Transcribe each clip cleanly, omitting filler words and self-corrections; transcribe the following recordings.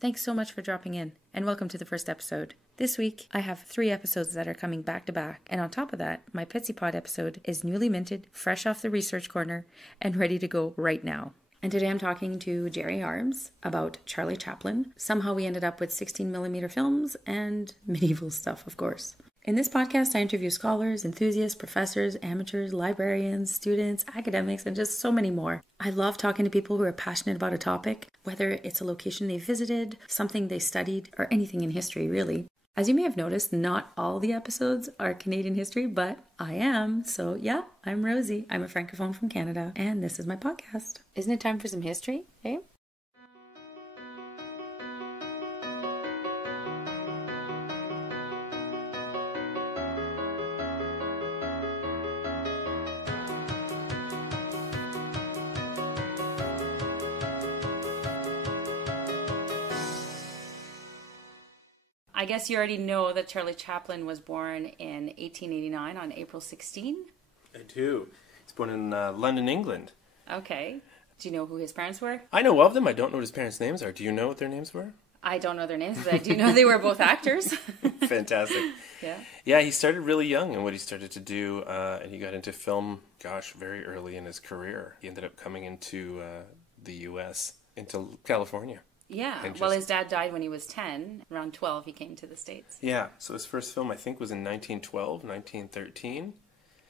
Thanks so much for dropping in, and welcome to the first episode. This week, I have 3 episodes that are coming back to back, and on top of that, my Pitsy Pod episode is newly minted, fresh off the research corner, and ready to go right now. And today I'm talking to Jerry Arbs about Charlie Chaplin. Somehow we ended up with 16mm films and medieval stuff, of course. In this podcast, I interview scholars, enthusiasts, professors, amateurs, librarians, students, academics, and just so many more. I love talking to people who are passionate about a topic, whether it's a location they visited, something they studied, or anything in history, really. As you may have noticed, not all the episodes are Canadian history, but I am. So yeah, I'm Rosie. I'm a francophone from Canada, and this is my podcast. Isn't it time for some history, eh? I guess you already know that Charlie Chaplin was born in 1889 on April 16. I do. He's born in London, England. Okay. Do you know who his parents were? I know of them. I don't know what his parents' names are. Do you know what their names were? I don't know their names, but I do know they were both actors. Fantastic. Yeah. Yeah, he started really young in what he started to do, and he got into film, very early in his career. He ended up coming into the U.S., into California. Yeah, well, his dad died when he was 10. Around 12, he came to the States. Yeah, so his first film, I think, was in 1912, 1913.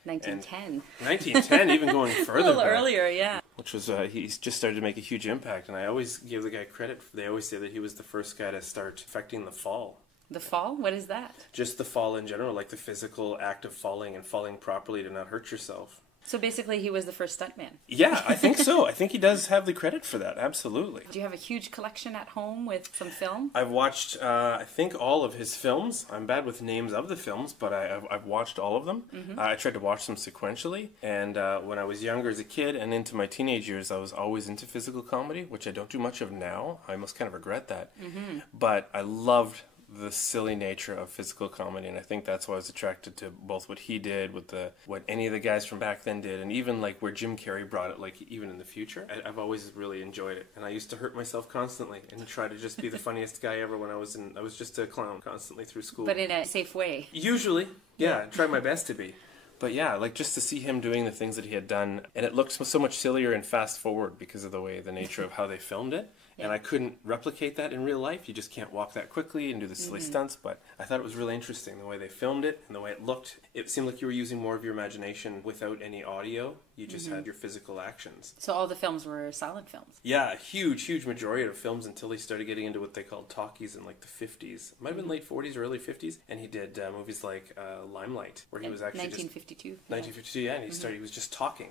1910. 1910, even going further A little back, earlier, yeah. Which was, he's just started to make a huge impact, and I always give the guy credit. They always say that he was the first guy to start affecting the fall. The fall? What is that? Just the fall in general, like the physical act of falling and falling properly to not hurt yourself. So basically he was the first stuntman. Yeah, I think so. I think he does have the credit for that, absolutely. Do you have a huge collection at home with some film? I've watched, I think, all of his films. I'm bad with names of the films, but I've watched all of them. Mm-hmm. I tried to watch them sequentially, and when I was younger as a kid and into my teenage years, I was always into physical comedy, which I don't do much of now. I almost kind of regret that. Mm-hmm. But I loved the silly nature of physical comedy, and I think that's why I was attracted to both what he did with what any of the guys from back then did, and even like where Jim Carrey brought it, like even in the future. I've always really enjoyed it, and I used to hurt myself constantly and try to just be the funniest guy ever when I was just a clown constantly through school. But in a safe way. Usually, yeah, I tried my best to be. But yeah, like just to see him doing the things that he had done, and it looked so much sillier and fast forward because of the nature of how they filmed it. Yeah. And I couldn't replicate that in real life. You just can't walk that quickly and do the silly stunts. But I thought it was really interesting the way they filmed it and the way it looked. It seemed like you were using more of your imagination without any audio. You just had your physical actions. So all the films were silent films? Yeah, a huge majority of films until he started getting into what they called talkies in like the 50s. Might have been late 40s or early 50s. And he did movies like Limelight, where he was actually 1952. 1952, yeah, and he was just talking.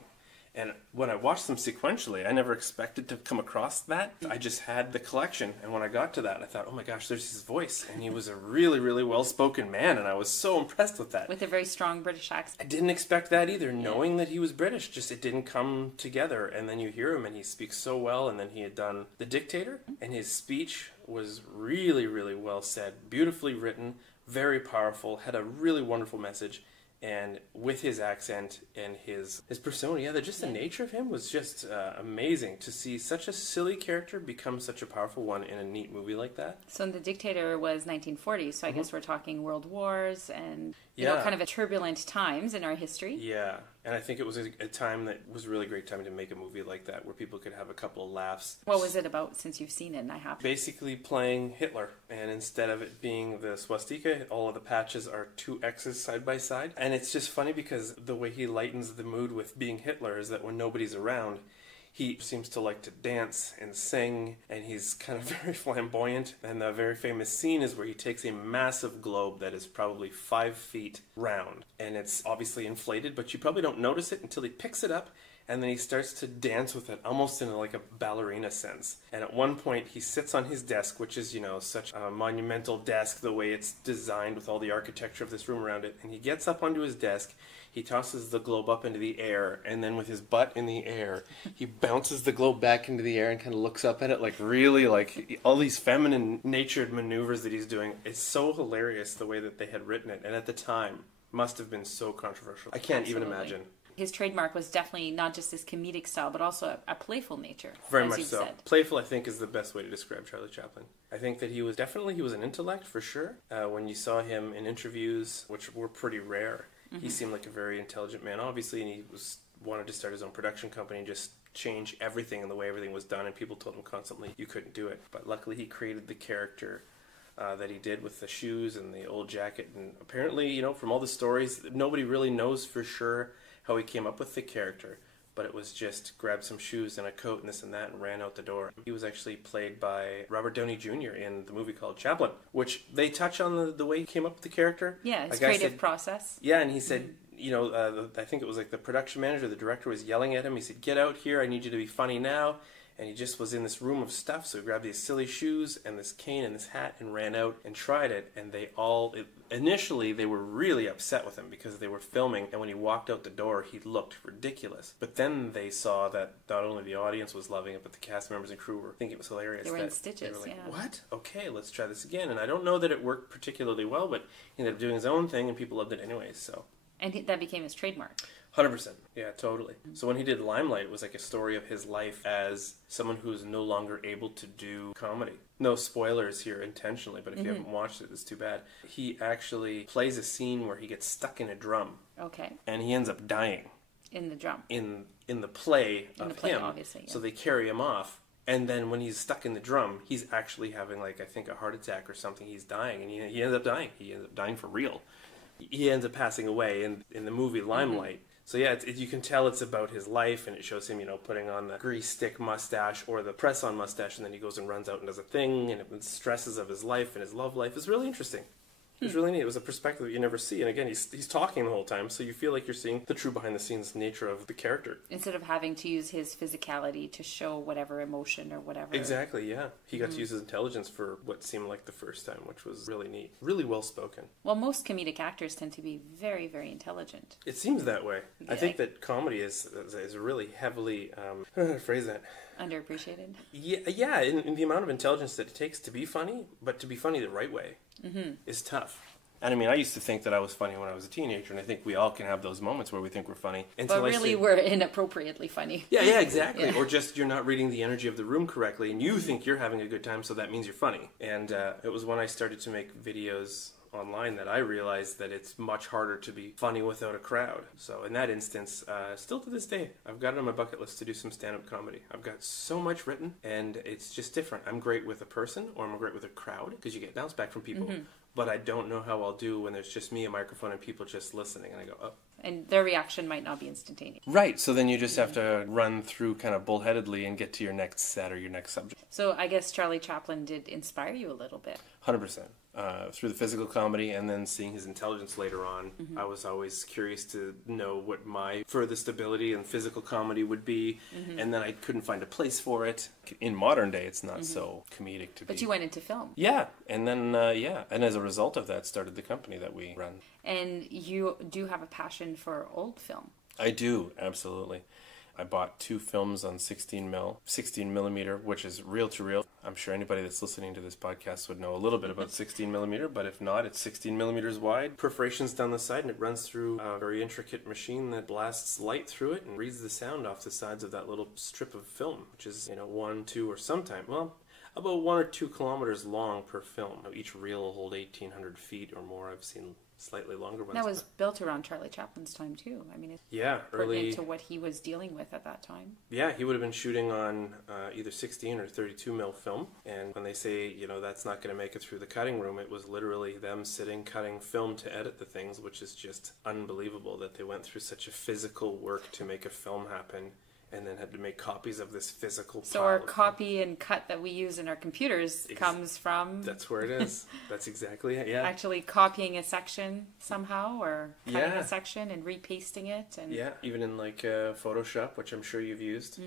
And when I watched them sequentially, I never expected to come across that. I just had the collection, and when I got to that, I thought, oh my gosh, there's his voice. And he was a really, really well-spoken man, and I was so impressed with that. With a very strong British accent. I didn't expect that either, knowing that he was British. Just it didn't come together, and then you hear him, and he speaks so well, and then he had done The Dictator, and his speech was really, really well said, beautifully written, very powerful, had a really wonderful message. And with his accent and his persona, the nature of him was just amazing to see such a silly character become such a powerful one in a neat movie like that. So The Dictator was 1940, so I guess we're talking world wars and you know, kind of a turbulent times in our history. Yeah, and I think it was a time that was a really great time to make a movie like that where people could have a couple of laughs. What was it about, since you've seen it and I haven't? Basically playing Hitler, and instead of it being the swastika, all of the patches are 2 X's side by side. And it's just funny because the way he lightens the mood with being Hitler is that when nobody's around, he seems to like to dance and sing, and he's kind of very flamboyant. And the very famous scene is where he takes a massive globe that is probably 5 feet round, and it's obviously inflated, but you probably don't notice it until he picks it up, and then he starts to dance with it, almost in like a ballerina sense. And at one point, he sits on his desk, which is, such a monumental desk, the way it's designed with all the architecture of this room around it, and he gets up onto his desk, he tosses the globe up into the air, and then with his butt in the air, he bounces the globe back into the air and kind of looks up at it, like really, like all these feminine natured maneuvers that he's doing. It's so hilarious the way that they had written it, and at the time, must have been so controversial. I can't even imagine. His trademark was definitely not just his comedic style, but also a playful nature. Very much so. Said. Playful, I think, is the best way to describe Charlie Chaplin. I think that he was an intellect, for sure. When you saw him in interviews, which were pretty rare, he seemed like a very intelligent man, obviously, and he wanted to start his own production company and just change everything and the way everything was done, and people told him constantly you couldn't do it. But luckily he created the character that he did with the shoes and the old jacket, and apparently, from all the stories, nobody really knows for sure how he came up with the character, but it was just grab some shoes and a coat and this and that and ran out the door. He was actually played by Robert Downey Jr. in the movie called Chaplin, which they touch on the way he came up with the character. Yeah, his creative process. Yeah, and he said, I think it was like the production manager, the director was yelling at him. He said, "Get out here, I need you to be funny now." And he just was in this room of stuff, so he grabbed these silly shoes and this cane and this hat and ran out and tried it. And initially they were really upset with him because they were filming, and when he walked out the door, he looked ridiculous. But then they saw that not only the audience was loving it, but the cast members and crew were thinking it was hilarious. They were in stitches, they were like, "What? Okay, let's try this again." And I don't know that it worked particularly well, but he ended up doing his own thing, and people loved it anyways, so... And that became his trademark. 100%. Yeah, totally. So when he did Limelight, it was like a story of his life as someone who's no longer able to do comedy. No spoilers here intentionally, but if you haven't watched it, it's too bad. He actually plays a scene where he gets stuck in a drum. Okay. And he ends up dying. In the drum. In the play of him. Obviously. Yeah. So they carry him off. And then when he's stuck in the drum, he's actually having, I think, a heart attack or something. He's dying, and he ends up dying. He ends up dying for real. He ends up passing away in the movie Limelight. So yeah, you can tell it's about his life, and it shows him, putting on the grease stick mustache or the press-on mustache, and then he goes and runs out and does a thing, and the stresses of his life and his love life is really interesting. It was really neat. It was a perspective that you never see. And again, he's talking the whole time, so you feel like you're seeing the true behind-the-scenes nature of the character. Instead of having to use his physicality to show whatever emotion or whatever. Exactly, yeah. He got to use his intelligence for what seemed like the first time, which was really neat. Really well-spoken. Well, most comedic actors tend to be very, very intelligent. It seems that way. Yeah. I think that comedy is really heavily... how do I phrase that? Underappreciated? Yeah, in the amount of intelligence that it takes to be funny, but to be funny the right way is tough. And I mean, I used to think that I was funny when I was a teenager, and I think we all can have those moments where we think we're funny. But really we're inappropriately funny. Yeah, exactly. Yeah. Or just you're not reading the energy of the room correctly, and you think you're having a good time, so that means you're funny. And it was when I started to make videos online that I realized that it's much harder to be funny without a crowd. So in that instance, still to this day, I've got it on my bucket list to do some stand-up comedy. I've got so much written, and it's just different. I'm great with a person, or I'm great with a crowd, because you get bounce back from people. But I don't know how I'll do when there's just me, a microphone, and people just listening, and I go, oh. And their reaction might not be instantaneous. Right, so then you just have to run through kind of bullheadedly and get to your next set or your next subject. So I guess Charlie Chaplin did inspire you a little bit. 100%. Through the physical comedy and then seeing his intelligence later on, I was always curious to know what my furthest ability in physical comedy would be, and then I couldn't find a place for it. In modern day, it's not so comedic to be. But you went into film. Yeah, and then, and as a result of that, started the company that we run. And you do have a passion for old film. I do, absolutely. I bought 2 films on 16 millimeter, which is reel to reel. I'm sure anybody that's listening to this podcast would know a little bit about 16 millimeter, but if not, it's 16 millimeters wide, perforations down the side, and it runs through a very intricate machine that blasts light through it and reads the sound off the sides of that little strip of film, which is, 1, 2, or sometimes, about 1 or 2 kilometers long per film. Each reel will hold 1,800 feet or more. I've seen slightly longer ones. That was built around Charlie Chaplin's time too. I mean, it's early into what he was dealing with at that time. Yeah, he would have been shooting on either 16 or 32 mil film, and when they say that's not going to make it through the cutting room, it was literally them sitting cutting film to edit the things, which is just unbelievable that they went through such a physical work to make a film happen. And then had to make copies of this physical So our copy and cut that we use in our computers comes from... That's where it is. That's exactly it, yeah. Actually copying a section somehow, or cutting a section and repasting it. And... Yeah, even in Photoshop, which I'm sure you've used.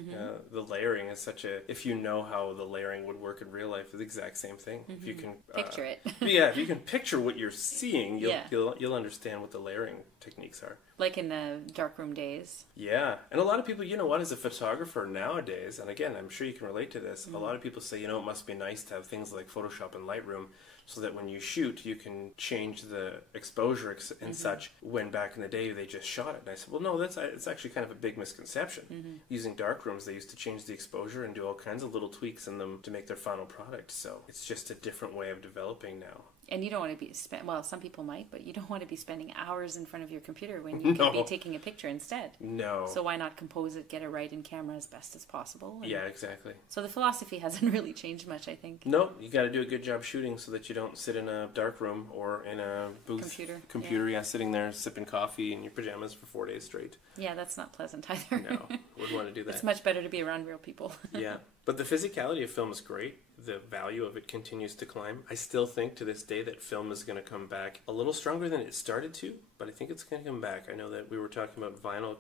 The layering is such a... If you know how the layering would work in real life, it's the exact same thing. If you can... Picture it. If you can picture what you're seeing, you'll understand what the layering techniques are. Like in the darkroom days. Yeah, and a lot of people, is as a photographer nowadays, and again, I'm sure you can relate to this, a lot of people say, it must be nice to have things like Photoshop and Lightroom so that when you shoot, you can change the exposure and such, when back in the day they just shot it. And I said, well, no, it's actually kind of a big misconception. Using darkrooms, they used to change the exposure and do all kinds of little tweaks in them to make their final product. So it's just a different way of developing now. And you don't want to be well, some people might, but you don't want to be spending hours in front of your computer when you could be taking a picture instead. No. So why not compose it, get it right in camera as best as possible? Yeah, exactly. So the philosophy hasn't really changed much, I think. No, you got to do a good job shooting so that you don't sit in a dark room or in a booth. Computer, sitting there sipping coffee in your pajamas for 4 days straight. Yeah, that's not pleasant either. No, wouldn't want to do that. It's much better to be around real people. Yeah. But the physicality of film is great. The value of it continues to climb. I still think to this day that film is going to come back a little stronger than it started to, but I think it's going to come back. I know that we were talking about vinyl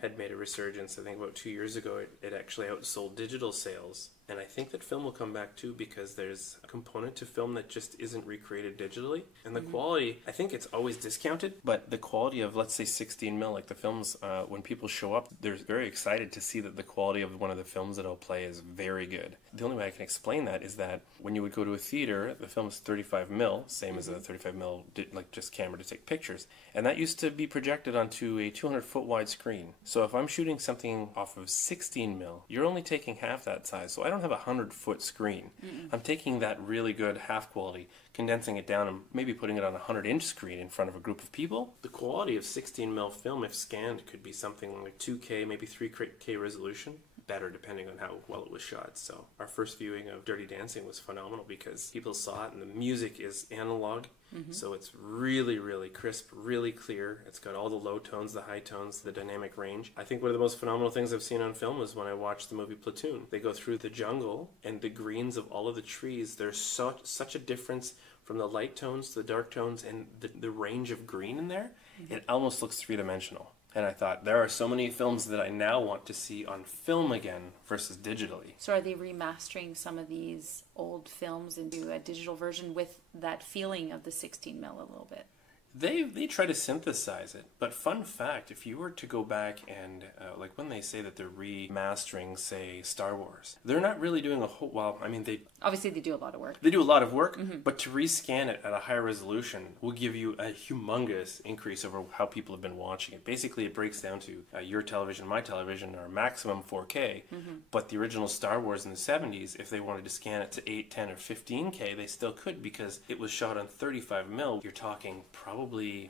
had made a resurgence. I think about 2 years ago it actually outsold digital sales. And I think that film will come back too, because there's a component to film that just isn't recreated digitally. And the quality, I think it's always discounted, but the quality of, let's say, 16 mil, like the films, when people show up, they're very excited to see that the quality of one of the films that I'll play is very good. The only way I can explain that is that when you would go to a theater, the film is 35 mil, same as a 35 mil, like just camera to take pictures. And that used to be projected onto a 200-foot wide screen. So if I'm shooting something off of 16 mil, you're only taking half that size. So I don't have a 100-foot screen. I'm taking that really good half quality, condensing it down and maybe putting it on a 100-inch screen in front of a group of people. The quality of 16 mil film, if scanned, could be something like 2K, maybe 3K resolution. Better depending on how well it was shot. So our first viewing of Dirty Dancing was phenomenal because people saw it and the music is analog. So it's really, really crisp, really clear. It's got all the low tones, the high tones, the dynamic range. I think one of the most phenomenal things I've seen on film was when I watched the movie Platoon. They go through the jungle and the greens of all of the trees. There's such a difference from the light tones to the dark tones and the range of green in there. It almost looks three-dimensional. And I thought, there are so many films that I now want to see on film again versus digitally. So are they remastering some of these old films into a digital version with that feeling of the 16 mil a little bit? They try to synthesize it, but fun fact, if you were to go back and, like when they say that they're remastering, say, Star Wars, they're not really doing a whole, well, I mean, obviously they do a lot of work. They do a lot of work, but to rescan it at a higher resolution will give you a humongous increase over how people have been watching it. Basically, it breaks down to your television, my television, are maximum 4K, but the original Star Wars in the 70s, if they wanted to scan it to 8, 10, or 15K, they still could because it was shot on 35 mil. You're talking probably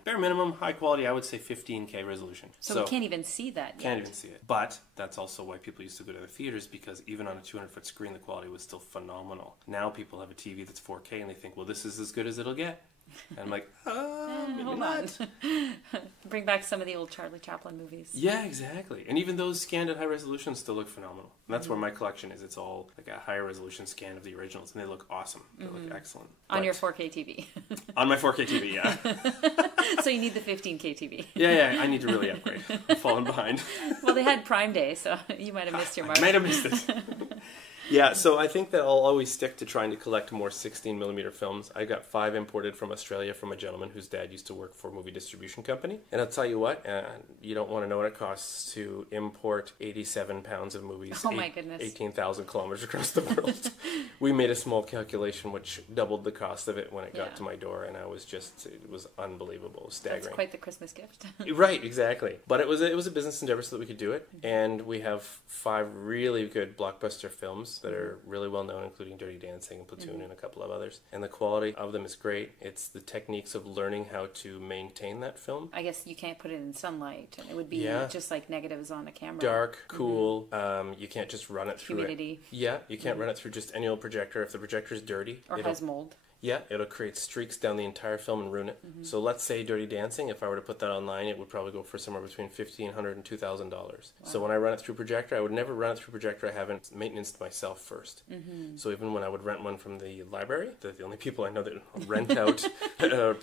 bare minimum, high quality, I would say 15K resolution. So we can't even see that yet. Can't even see it. But that's also why people used to go to the theaters, because even on a 200-foot screen, the quality was still phenomenal. Now people have a TV that's 4K and they think, well, this is as good as it'll get. And I'm like, hold on. Bring back some of the old Charlie Chaplin movies. Yeah, exactly. And even those scanned at high resolution still look phenomenal. And that's where my collection is. It's all like a higher resolution scan of the originals, and they look awesome. They look excellent. On your 4K TV. On my 4K TV, yeah. So you need the 15K TV. Yeah, I need to really upgrade. I'm falling behind. Well, they had Prime Day, so you might have missed your mark. I might have missed it. Yeah, so I think that I'll always stick to trying to collect more 16mm films. I got 5 imported from Australia from a gentleman whose dad used to work for a movie distribution company. And I'll tell you what, you don't want to know what it costs to import 87 pounds of movies. Oh my goodness. 18,000 kilometers across the world. We made a small calculation which doubled the cost of it when it got to my door, and it was unbelievable, staggering. That's quite the Christmas gift. Right, exactly. But it was a business endeavor so that we could do it. And we have 5 really good blockbuster films that are really well known, including Dirty Dancing, Platoon, and a couple of others. And the quality of them is great. It's the techniques of learning how to maintain that film. I guess you can't put it in sunlight. It would be just like negatives on a camera. Dark, cool. You can't just run it through humidity. Yeah, you can't run it through just any old projector. If the projector's dirty, or has mold. Yeah, it'll create streaks down the entire film and ruin it. So let's say Dirty Dancing, if I were to put that online, it would probably go for somewhere between $1,500 and $2,000. Wow. So when I run it through projector, I would never run it through projector. I haven't maintenanced myself first. So even when I would rent one from the library, they're the only people I know that rent out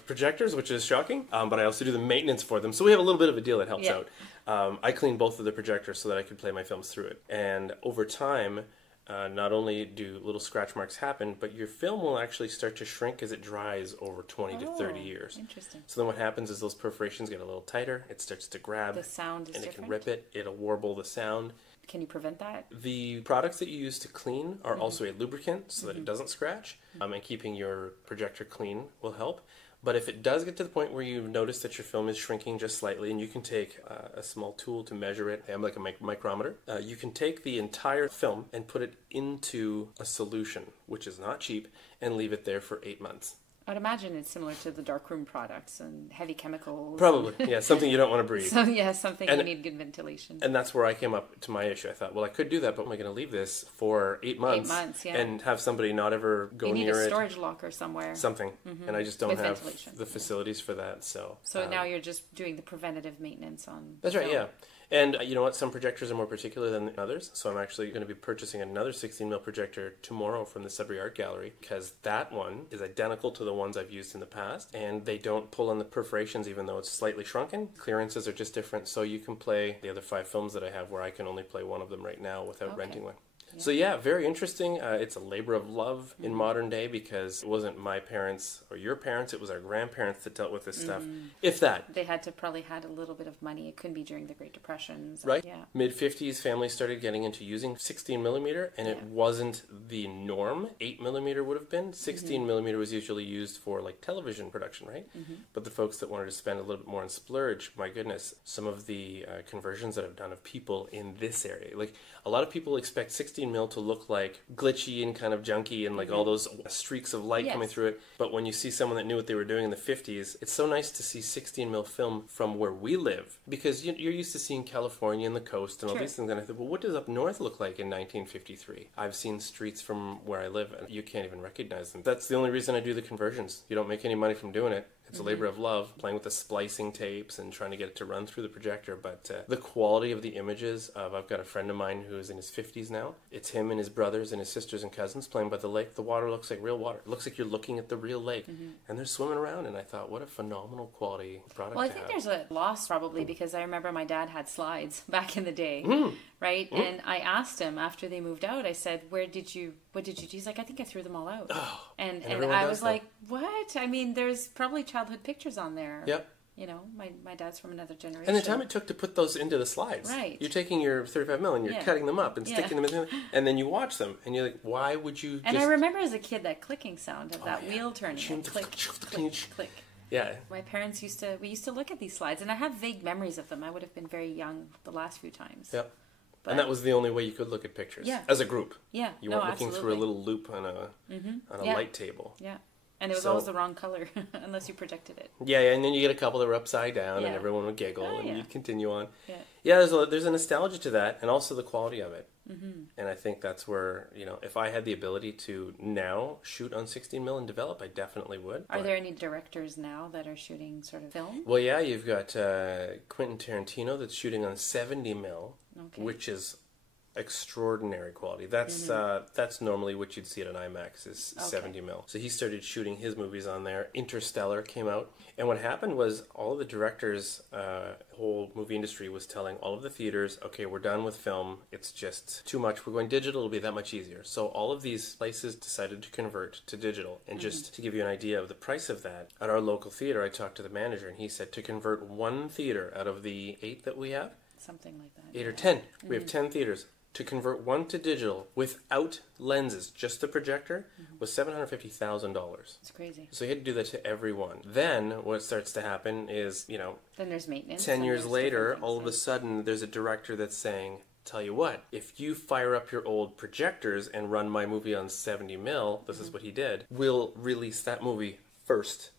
projectors, which is shocking. But I also do the maintenance for them. So we have a little bit of a deal that helps out. I clean both of the projectors so that I could play my films through it. And over time, not only do little scratch marks happen, but your film will actually start to shrink as it dries over 20 to 30 years. Interesting. So then what happens is those perforations get a little tighter, it starts to grab, the sound is and different. It can rip it, it'll warble the sound. Can you prevent that? The products that you use to clean are also a lubricant so that it doesn't scratch, and keeping your projector clean will help. But if it does get to the point where you notice that your film is shrinking just slightly, and you can take a small tool to measure it, like a micrometer, you can take the entire film and put it into a solution, which is not cheap, and leave it there for 8 months. I'd imagine it's similar to the darkroom products and heavy chemicals. Probably, yeah, something you don't want to breathe. Something you need good ventilation. And that's where I came up to my issue. I thought, well, I could do that, but am I going to leave this for 8 months? 8 months, yeah. And have somebody not ever go near it? You need a storage locker somewhere. Something. And I just don't have the facilities for that. So now you're just doing the preventative maintenance on That's right, yeah. And you know what? Some projectors are more particular than others, so I'm actually going to be purchasing another 16mm projector tomorrow from the Sudbury Art Gallery, because that one is identical to the ones I've used in the past, and they don't pull on the perforations even though it's slightly shrunken. Clearances are just different, so you can play the other 5 films that I have where I can only play one of them right now without renting one. Yeah. So yeah, very interesting. It's a labor of love in modern day, because it wasn't my parents or your parents, it was our grandparents that dealt with this stuff. If that. They had to probably had a little bit of money. It couldn't be during the Great Depressions. Right. Yeah. Mid-50s, families started getting into using 16mm, and it wasn't the norm. 8mm would have been. 16mm was usually used for like television production, right? But the folks that wanted to spend a little bit more on splurge, my goodness, some of the conversions that I've done of people in this area. Like, a lot of people expect 16mm to look like glitchy and kind of junky and like all those streaks of light coming through it. But when you see someone that knew what they were doing in the 50s, it's so nice to see 16mm film from where we live, because you're used to seeing California and the coast and all these things. And I thought, well, what does up north look like in 1953? I've seen streets from where I live and you can't even recognize them. That's the only reason I do the conversions. You don't make any money from doing it. It's a labor of love, playing with the splicing tapes and trying to get it to run through the projector. But the quality of the images I've got a friend of mine who's in his 50s now. It's him and his brothers and his sisters and cousins playing by the lake. The water looks like real water. It looks like you're looking at the real lake. And they're swimming around. And I thought, what a phenomenal quality product. Well, I think there's a loss probably, because I remember my dad had slides back in the day, right? And I asked him after they moved out, I said, what did you do? He's like, I think I threw them all out. And I was like, what? I mean, there's probably childhood pictures on there. Yep. You know, my dad's from another generation. And the time it took to put those into the slides. Right. You're taking your 35mm and you're cutting them up and sticking them in, and then you watch them and you're like, why would you And I remember as a kid that clicking sound of that wheel turning. Click, click, click. Yeah. My parents used to look at these slides, and I have vague memories of them. I would have been very young the last few times. Yep. And that was the only way you could look at pictures. Yeah. As a group. Yeah. You weren't looking through a little loop on a light table. Yeah. And it was always the wrong color, unless you projected it. Yeah, and then you get a couple that were upside down, and everyone would giggle, and you'd continue on. Yeah, there's a nostalgia to that, and also the quality of it. And I think that's where, if I had the ability to now shoot on 16mm and develop, I definitely would. Are there any directors now that are shooting sort of film? Well, yeah, you've got Quentin Tarantino that's shooting on 70mm, which is extraordinary quality. That's normally what you'd see at an IMAX is 70mm. So he started shooting his movies on there. Interstellar came out, and what happened was all of the directors, whole movie industry was telling all of the theaters, okay, we're done with film. It's just too much. We're going digital. It'll be that much easier. So all of these places decided to convert to digital. And just to give you an idea of the price of that, at our local theater, I talked to the manager, and he said to convert one theater out of the 8 that we have, something like that, 8 or 10. We have 10 theaters. To convert one to digital without lenses, just the projector, was $750,000. It's crazy. So you had to do that to everyone. Then what starts to happen is, then there's maintenance. 10 years later, all of a sudden, there's a director that's saying, tell you what, if you fire up your old projectors and run my movie on 70mm, this is what he did, we'll release that movie first.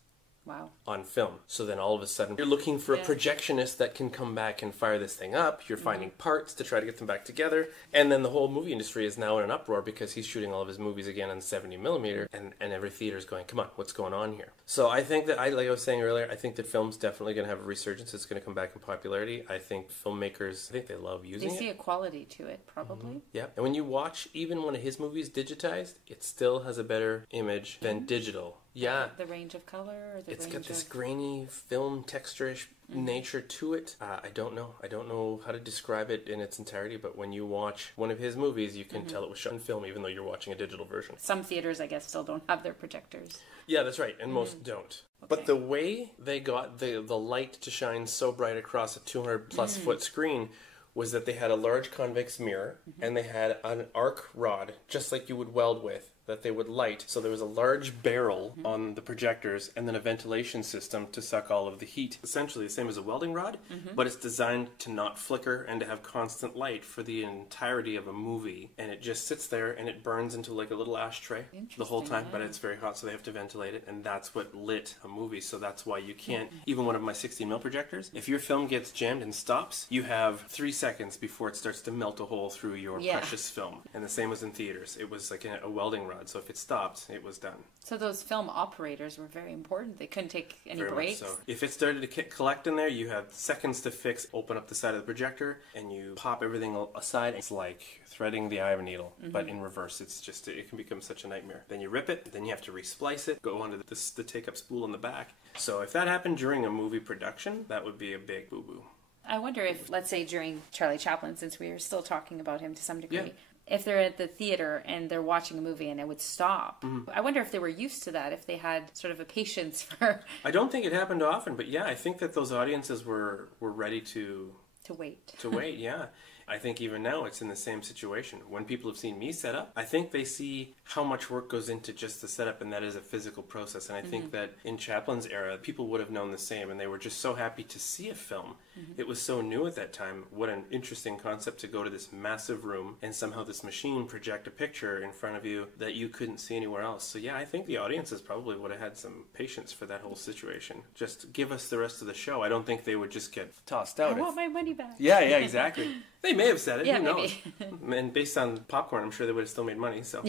Wow. On film. So then all of a sudden you're looking for a projectionist that can come back and fire this thing up. You're finding parts to try to get them back together. And then the whole movie industry is now in an uproar because he's shooting all of his movies again on 70mm, and every theater's going, come on, what's going on here? So I think that, like I was saying earlier, I think that film's definitely going to have a resurgence. It's going to come back in popularity. I think filmmakers, I think they love using it. They see a quality to it, probably. Yeah. And when you watch even one of his movies digitized, it still has a better image than digital. Yeah. The range of color? Or it's got this grainy film texture-ish nature to it. I don't know. I don't know how to describe it in its entirety, but when you watch one of his movies, you can tell it was shot in film, even though you're watching a digital version. Some theaters, I guess, still don't have their projectors. Yeah, that's right, and most don't. Okay. But the way they got the light to shine so bright across a 200-plus foot screen was that they had a large convex mirror and they had an arc rod, just like you would weld with, that they would light. So there was a large barrel on the projectors and then a ventilation system to suck all of the heat. Essentially the same as a welding rod, but it's designed to not flicker and to have constant light for the entirety of a movie. And it just sits there and it burns into like a little ashtray the whole time, but it's very hot, so they have to ventilate it, and that's what lit a movie. So that's why you can't, even one of my 16mm projectors, if your film gets jammed and stops, you have 3 seconds before it starts to melt a hole through your precious film. And the same was in theaters. It was like a welding rod. So if it stopped, it was done. So those film operators were very important. They couldn't take any Very breaks. much so. If it started to collect in there, you had seconds to fix, open up the side of the projector, and you pop everything aside. It's like threading the eye of a needle, but in reverse. It's just, it can become such a nightmare. Then you rip it, then you have to resplice it, go onto the take-up spool in the back. So if that happened during a movie production, that would be a big boo-boo. I wonder if, let's say during Charlie Chaplin, since we are still talking about him to some degree, if they're at the theater and they're watching a movie and it would stop, I wonder if they were used to that, if they had sort of a patience for... I don't think it happened often, but yeah, I think that those audiences were ready to wait. To wait, yeah. I think even now it's in the same situation. When people have seen me set up, I think they see how much work goes into just the setup, and that is a physical process. And I think that in Chaplin's era, people would have known the same, and they were just so happy to see a film. It was so new at that time. What an interesting concept to go to this massive room and somehow this machine project a picture in front of you that you couldn't see anywhere else. So yeah, I think the audiences probably would have had some patience for that whole situation. Just give us the rest of the show. I don't think they would just get tossed out. I want my money back. Yeah, exactly. They may have said it, yeah, who knows? Maybe. And based on popcorn, I'm sure they would have still made money, so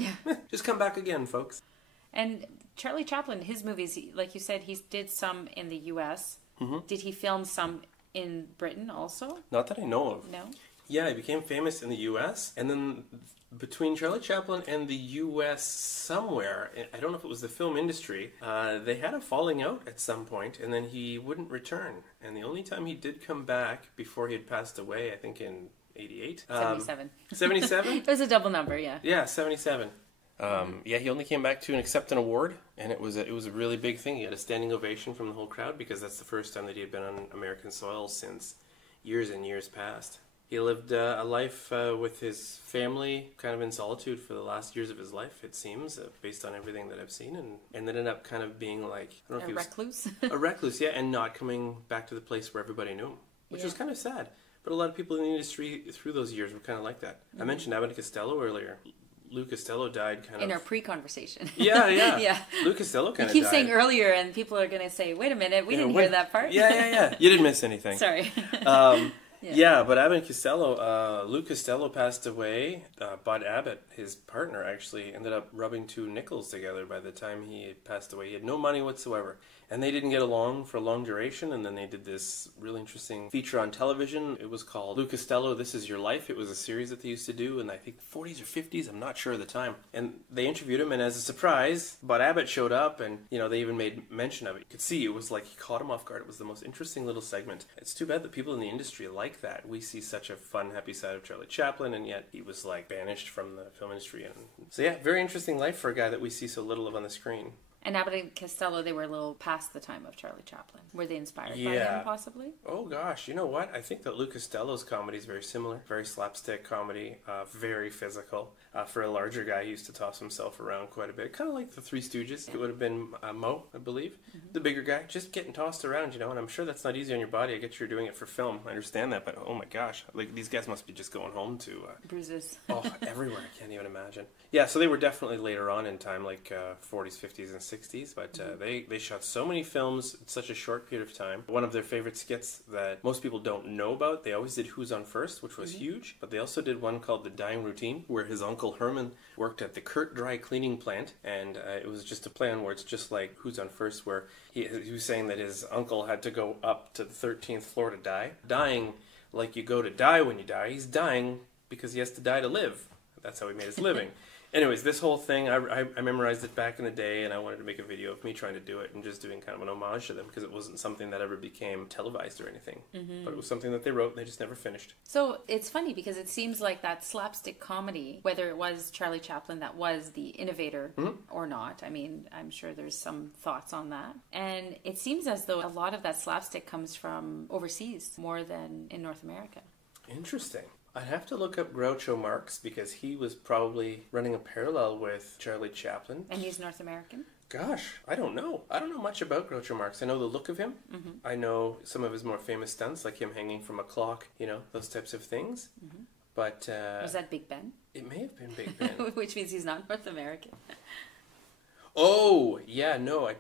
just come back again, folks. And Charlie Chaplin, his movies, like you said, he did some in the U.S. Did he film some in Britain also? Not that I know of. No? Yeah, he became famous in the U.S., and then between Charlie Chaplin and the U.S. somewhere, I don't know if it was the film industry, they had a falling out at some point, and then he wouldn't return. And the only time he did come back before he had passed away, I think in 88? 77. 77? It was a double number, yeah. Yeah, 77. Yeah, he only came back to accept an award, and it was a really big thing. He had a standing ovation from the whole crowd because that's the first time that he had been on American soil since years and years past. He lived a life with his family, kind of in solitude for the last years of his life, it seems, based on everything that I've seen, and ended up kind of being like, I don't know if he was recluse? A recluse, yeah, and not coming back to the place where everybody knew him, which was kind of sad. But a lot of people in the industry through those years were kind of like that. I mentioned Abbott and Costello earlier. Lou Costello died kind of... In our pre-conversation. Yeah. Yeah. Lou Costello kind of died. You keep saying earlier, and people are going to say, wait a minute, we didn't hear that part. Yeah. You didn't miss anything. Sorry. Yeah, but Abbott and Costello, Lou Costello passed away. Bud Abbott, his partner, actually ended up rubbing two nickels together by the time he had passed away. He had no money whatsoever. And they didn't get along for a long duration, and then they did this really interesting feature on television. It was called Lou Costello, This Is Your Life. It was a series that they used to do in, I think, 40s or 50s. I'm not sure at the time. And they interviewed him, and as a surprise, Bud Abbott showed up, and, they even made mention of it. You could see it was like he caught him off guard. It was the most interesting little segment. It's too bad that people in the industry like that. We see such a fun, happy side of Charlie Chaplin, and yet he was, banished from the film industry. And so, yeah, very interesting life for a guy that we see so little of on the screen. And Abbott and Costello, they were a little past the time of Charlie Chaplin. Were they inspired by him, possibly? Oh, gosh. You know what? I think that Lou Costello's comedy is very similar. Very slapstick comedy, very physical. For a larger guy, he used to toss himself around quite a bit. Kind of like the Three Stooges. It would have been Mo, I believe. The bigger guy, just getting tossed around, and I'm sure that's not easy on your body. I get you're doing it for film. I understand that, but oh my gosh. These guys must be just going home to... bruises. Everywhere. I can't even imagine. Yeah, so they were definitely later on in time, 40s, 50s, and 60s, but they shot so many films in such a short period of time. One of their favorite skits that most people don't know about, they always did Who's on First, which was huge, but they also did one called The Dying Routine, where his uncle Herman worked at the Kurt Dry cleaning plant, and it was just a play on words, just like Who's on First, where he was saying that his uncle had to go up to the 13th floor to die. Dying like you go to die when you die. He's dying because he has to die to live. That's how he made his living. Anyways, this whole thing, I memorized it back in the day, and I wanted to make a video of me trying to do it and just doing kind of an homage to them because it wasn't something that ever became televised or anything. But it was something that they wrote and they just never finished. So it's funny because it seems like that slapstick comedy, whether it was Charlie Chaplin that was the innovator or not, I mean, I'm sure there's some thoughts on that. And it seems as though a lot of that slapstick comes from overseas more than in North America. Interesting. I'd have to look up Groucho Marx because he was probably running a parallel with Charlie Chaplin. And he's North American? Gosh, I don't know. I don't know much about Groucho Marx. I know the look of him. Mm-hmm. I know some of his more famous stunts, like him hanging from a clock, those types of things. Mm-hmm. But was that Big Ben? It may have been Big Ben. Which means he's not North American. Oh, yeah, no, I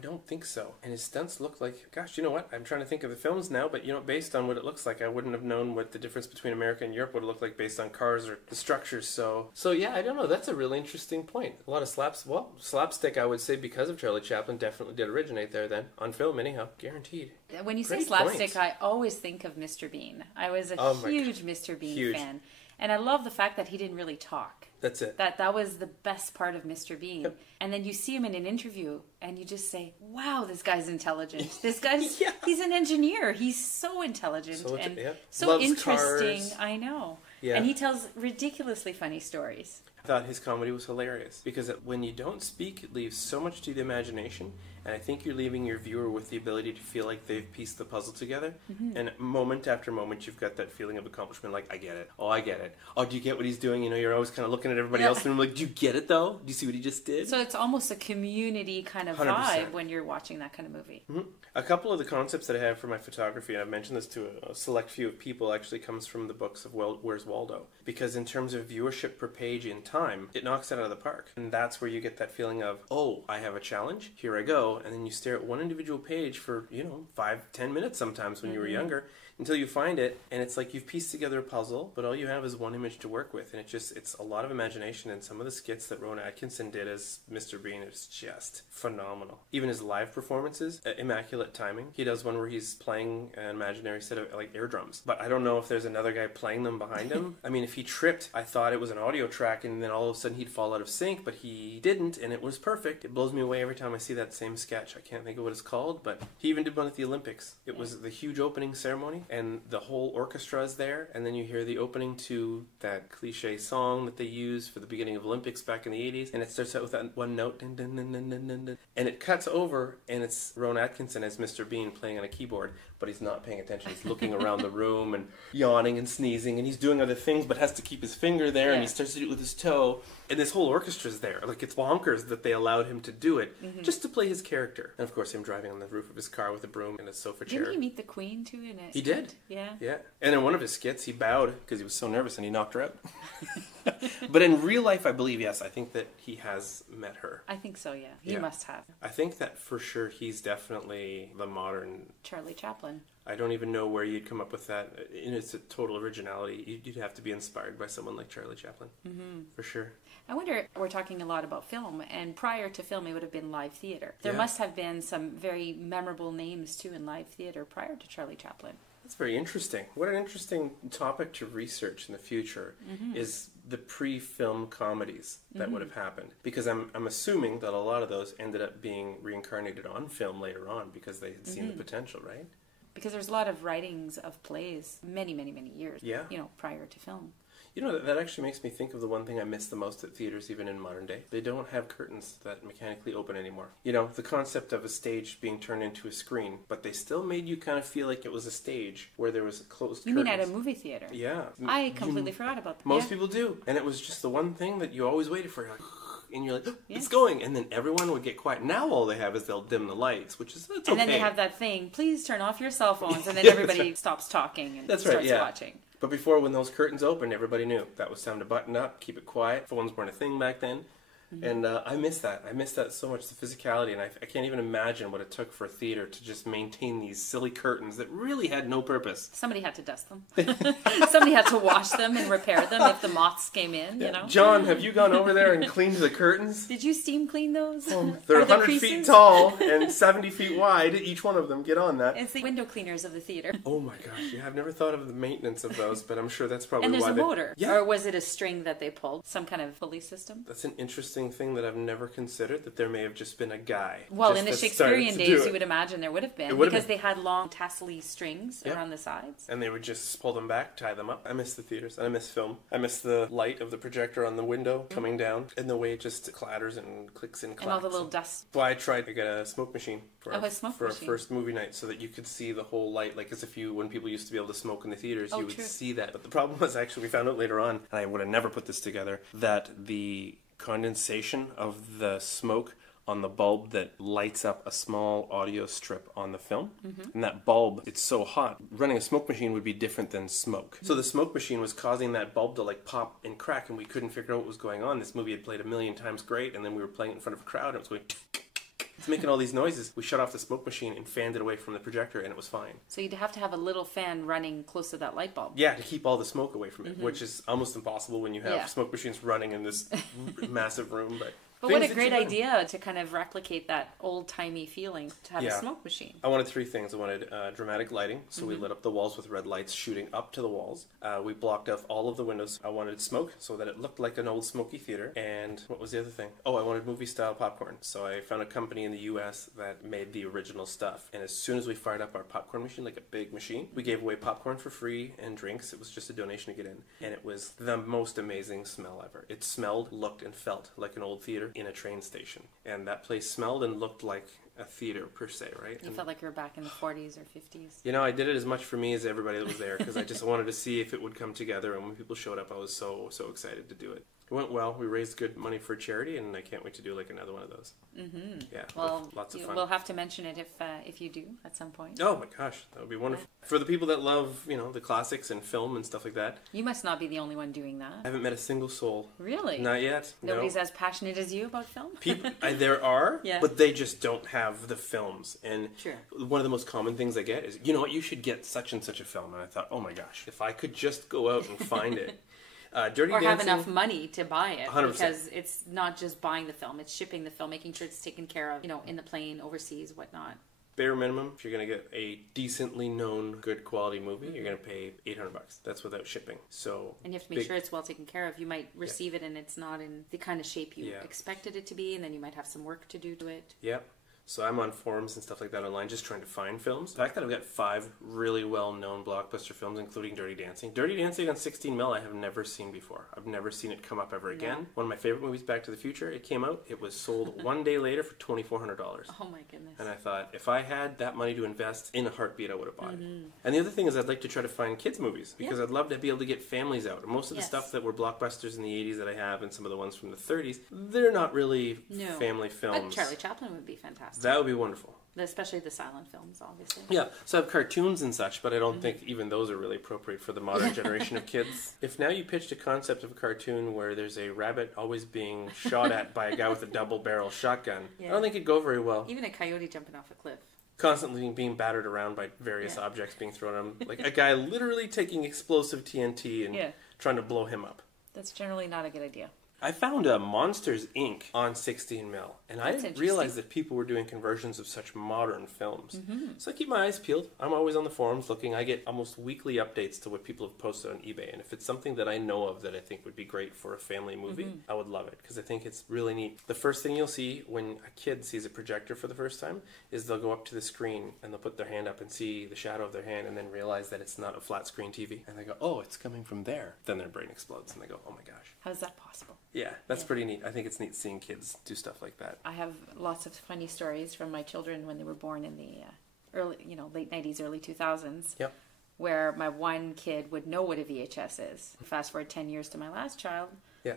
don't think so. And his stunts look like, gosh, you know what? I'm trying to think of the films now, but based on what it looks like, I wouldn't have known what the difference between America and Europe would look like based on cars or the structures. So yeah, I don't know. That's a really interesting point. A lot of slapstick, I would say, because of Charlie Chaplin, definitely did originate there then, on film anyhow, guaranteed. When you say Great slapstick, point. I always think of Mr. Bean. I was a huge Mr. Bean Huge. fan. And I love the fact that he didn't really talk. That's it. That was the best part of Mr. Bean. Yep. And then you see him in an interview and you just say, wow, this guy's intelligent. This guy's, Yeah. He's an engineer. He's so intelligent and so Loves interesting. cars. I know. Yeah. And he tells ridiculously funny stories. I thought his comedy was hilarious because when you don't speak, it leaves so much to the imagination, and I think you're leaving your viewer with the ability to feel like they've pieced the puzzle together. Mm-hmm. And moment after moment, you've got that feeling of accomplishment, like, I get it. Oh, I get it. Oh, do you get what he's doing? You're always kind of looking at everybody else and I'm like, do you get it though? Do you see what he just did? So it's almost a community kind of 100%. vibe when you're watching that kind of movie. Mm-hmm. A couple of the concepts that I have for my photography, and I've mentioned this to a select few of people, actually comes from the books of Where's Waldo. Because in terms of viewership per page in time, it knocks it out of the park. And that's where you get that feeling of, oh, I have a challenge, here I go. And then you stare at one individual page for, 5-10 minutes sometimes when you were younger, until you find it, and it's like you've pieced together a puzzle, but all you have is one image to work with, and it's a lot of imagination, and some of the skits that Rowan Atkinson did as Mr. Bean is just phenomenal. Even his live performances, immaculate timing. He does one where he's playing an imaginary set of like air drums, but I don't know if there's another guy playing them behind him. I mean, if he tripped, I thought it was an audio track, and then all of a sudden he'd fall out of sync, but he didn't, and it was perfect. It blows me away every time I see that same sketch. I can't think of what it's called, but he even did one at the Olympics. It was the huge opening ceremony, and the whole orchestra is there, and then you hear the opening to that cliche song that they use for the beginning of Olympics back in the 80s, and it starts out with that one note, dun, dun, dun, dun, dun, dun, dun, and it cuts over, and it's Rowan Atkinson as Mr. Bean playing on a keyboard, but he's not paying attention. He's looking around the room and yawning and sneezing, and he's doing other things, but has to keep his finger there, and he starts to do it with his toe, and this whole orchestra's there. Like, it's bonkers that they allowed him to do it, just to play his character. And of course, him driving on the roof of his car with a broom and a sofa chair. Didn't he meet the Queen too in it? He did. Yeah. Yeah. And in one of his skits, he bowed because he was so nervous and he knocked her out. But in real life, I believe, yes, I think that he has met her. I think so, yeah. He must have. I think that for sure he's definitely the modern Charlie Chaplin. I don't even know where you'd come up with that. In its total originality, you'd have to be inspired by someone like Charlie Chaplin, for sure. I wonder, we're talking a lot about film, and prior to film, it would have been live theater. There must have been some very memorable names, too, in live theater prior to Charlie Chaplin. That's very interesting. What an interesting topic to research in the future is the pre-film comedies that would have happened. Because I'm assuming that a lot of those ended up being reincarnated on film later on because they had seen the potential, right? Because there's a lot of writings of plays many, many, many years, prior to film. That actually makes me think of the one thing I miss the most at theaters, even in modern day. They don't have curtains that mechanically open anymore. The concept of a stage being turned into a screen, but they still made you kind of feel like it was a stage where there was closed curtains. You mean at a movie theater? Yeah. I completely forgot about that. Most people do. And it was just the one thing that you always waited for. You're like, and you're like, oh, it's going. And then everyone would get quiet. Now all they have is they'll dim the lights, which is, that's okay. And then they have that thing, please turn off your cell phones. And then everybody stops talking and starts watching. But before, when those curtains opened, everybody knew that was time to button up, keep it quiet. Phones weren't a thing back then. And I miss that. I miss that so much, the physicality. And I can't even imagine what it took for a theater to just maintain these silly curtains that really had no purpose. Somebody had to dust them. Somebody had to wash them and repair them if the moths came in, John, have you gone over there and cleaned the curtains? Did you steam clean those? They're 100 feet tall and 70 feet wide, each one of them. Get on that. It's the window cleaners of the theater. Oh my gosh, I've never thought of the maintenance of those, but I'm sure that's probably why. And there's a motor. Yeah. Or was it a string that they pulled? Some kind of pulley system? That's an interesting interesting thing that I've never considered, that there may have just been a guy. Well, just in the that Shakespearean started to do days, it. you would imagine there would have been, It would have because been. they had long tassel-y strings around the sides. And they would just pull them back, tie them up. I miss the theaters, and I miss film. I miss the light of the projector on the window coming down, and the way it just clatters and clicks and clacks. And all the little dust. Well, I tried to get a smoke machine for, a smoke for machine. a first movie night, so that you could see the whole light, like as if when people used to be able to smoke in the theaters, you would true. see that. But the problem was, actually, we found out later on, and I would have never put this together, that the condensation of the smoke on the bulb that lights up a small audio strip on the film. And that bulb, it's so hot. Running a smoke machine would be different than smoke. So the smoke machine was causing that bulb to like pop and crack, and we couldn't figure out what was going on. This movie had played 1,000,000 times great, and then we were playing it in front of a crowd, and it was going... It's making all these noises. We shut off the smoke machine and fanned it away from the projector, and it was fine. So you'd have to have a little fan running close to that light bulb. Yeah, to keep all the smoke away from it, which is almost impossible when you have smoke machines running in this massive room. But what a great idea to kind of replicate that old-timey feeling, to have a smoke machine. I wanted three things. I wanted dramatic lighting, so we lit up the walls with red lights shooting up to the walls. We blocked off all of the windows. I wanted smoke, so that it looked like an old smoky theater. And what was the other thing? Oh, I wanted movie-style popcorn. So I found a company in the U.S. that made the original stuff. And as soon as we fired up our popcorn machine, like a big machine, we gave away popcorn for free and drinks. It was just a donation to get in. And it was the most amazing smell ever. It smelled, looked, and felt like an old theater in a train station. And that place smelled and looked like a theater per se, right? You felt like you were back in the 40s or 50s. You know, I did it as much for me as everybody that was there, because I just wanted to see if it would come together, and when people showed up, I was so excited to do it. It went well. We raised good money for charity, and I can't wait to do like another one of those. Yeah, Well, lots of fun. We'll have to mention it if you do at some point. Oh my gosh, that would be wonderful. For the people that love, the classics and film and stuff like that. You must not be the only one doing that. I haven't met a single soul. Really? Not yet. Nobody's as passionate as you about film? People, there are, but they just don't have the films. And one of the most common things I get is, you know what, you should get such and such a film. And I thought, oh my gosh, if I could just go out and find it. Dirty or Dancing, have enough money to buy it. 100%. Because it's not just buying the film, it's shipping the film, making sure it's taken care of, in the plane, overseas, whatnot. Bare minimum, if you're going to get a decently known, good quality movie, you're going to pay $800. That's without shipping. So, and you have to make sure it's well taken care of. You might receive it and it's not in the kind of shape you expected it to be, and then you might have some work to do to it. Yep. So I'm on forums and stuff like that online just trying to find films. The fact that I've got 5 really well-known blockbuster films, including Dirty Dancing. Dirty Dancing on 16mm I have never seen before. I've never seen it come up ever again. One of my favorite movies, Back to the Future, it came out. It was sold one day later for $2,400. Oh my goodness. And I thought, if I had that money to invest in a heartbeat, I would have bought it. And the other thing is I'd like to try to find kids' movies, because I'd love to be able to get families out. Most of the stuff that were blockbusters in the 80s that I have, and some of the ones from the 30s, they're not really family films. But Charlie Chaplin would be fantastic. That would be wonderful. Especially the silent films, obviously. Yeah, so I have cartoons and such, but I don't think even those are really appropriate for the modern generation of kids. If now you pitched a concept of a cartoon where there's a rabbit always being shot at by a guy with a double-barrel shotgun, I don't think it'd go very well. Even a coyote jumping off a cliff. Constantly being battered around by various objects being thrown at him. Like a guy literally taking explosive TNT and trying to blow him up. That's generally not a good idea. I found Monsters, Inc. on 16mm, and I didn't realize that people were doing conversions of such modern films. So I keep my eyes peeled. I'm always on the forums looking. I get almost weekly updates to what people have posted on eBay, and if it's something that I know of that I think would be great for a family movie, I would love it, because I think it's really neat. The first thing you'll see when a kid sees a projector for the first time is they'll go up to the screen, and they'll put their hand up and see the shadow of their hand, and then realize that it's not a flat screen TV. And they go, oh, it's coming from there. Then their brain explodes, and they go, oh my gosh. How is that possible? Yeah, that's pretty neat. I think it's neat seeing kids do stuff like that. I have lots of funny stories from my children when they were born in the late 90s, early 2000s. Yep. Where my one kid would know what a VHS is. Fast forward 10 years to my last child,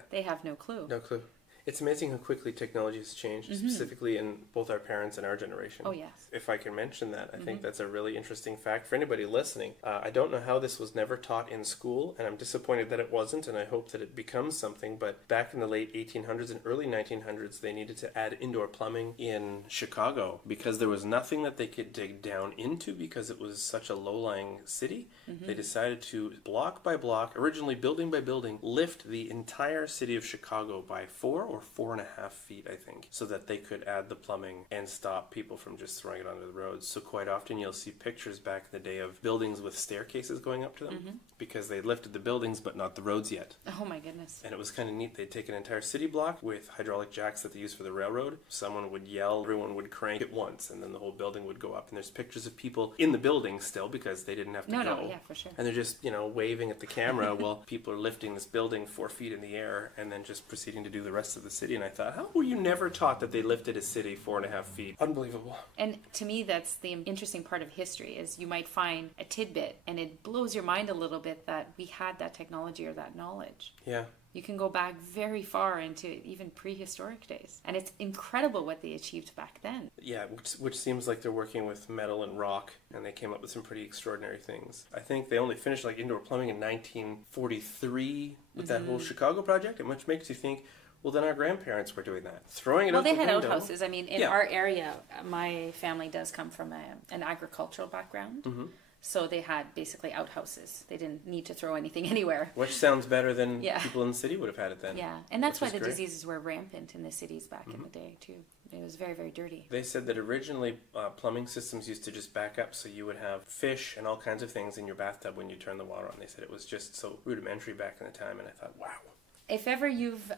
they have no clue. No clue. It's amazing how quickly technology has changed, specifically in both our parents and our generation. Oh, yes. If I can mention that, I think that's a really interesting fact for anybody listening. I don't know how this was never taught in school, and I'm disappointed that it wasn't, and I hope that it becomes something. But back in the late 1800s and early 1900s, they needed to add indoor plumbing in Chicago because there was nothing that they could dig down into because it was such a low-lying city. They decided to, block by block, originally building by building, lift the entire city of Chicago by 4 or 4.5 feet, I think, so that they could add the plumbing and stop people from just throwing it onto the roads. So quite often you'll see pictures back in the day of buildings with staircases going up to them because they lifted the buildings but not the roads yet. Oh my goodness. And it was kind of neat. They'd take an entire city block with hydraulic jacks that they use for the railroad. Someone would yell, everyone would crank it once, and then the whole building would go up. And there's pictures of people in the building still because they didn't have to go. No, yeah, for sure. And they're just, waving at the camera while people are lifting this building 4 feet in the air and then just proceeding to do the rest of the city. And I thought, how were you never taught that they lifted a city 4.5 feet? Unbelievable. And to me, that's the interesting part of history, is you might find a tidbit and it blows your mind a little bit that we had that technology or that knowledge. Yeah. You can go back very far into even prehistoric days. And it's incredible what they achieved back then. Yeah, which seems like they're working with metal and rock, and they came up with some pretty extraordinary things. I think they only finished indoor plumbing in 1943 with that whole Chicago project, which makes you think, well, then our grandparents were doing that. Throwing it out the window. Well, they had outhouses. I mean, in our area, my family does come from an agricultural background. Mm-hmm. So they had basically outhouses. They didn't need to throw anything anywhere. Which sounds better than people in the city would have had it then. Yeah, and that's why the diseases were rampant in the cities back in the day, too. It was very, very dirty. They said that originally plumbing systems used to just back up so you would have fish and all kinds of things in your bathtub when you turn the water on. They said it was just so rudimentary back in the time, and I thought, wow. If ever you've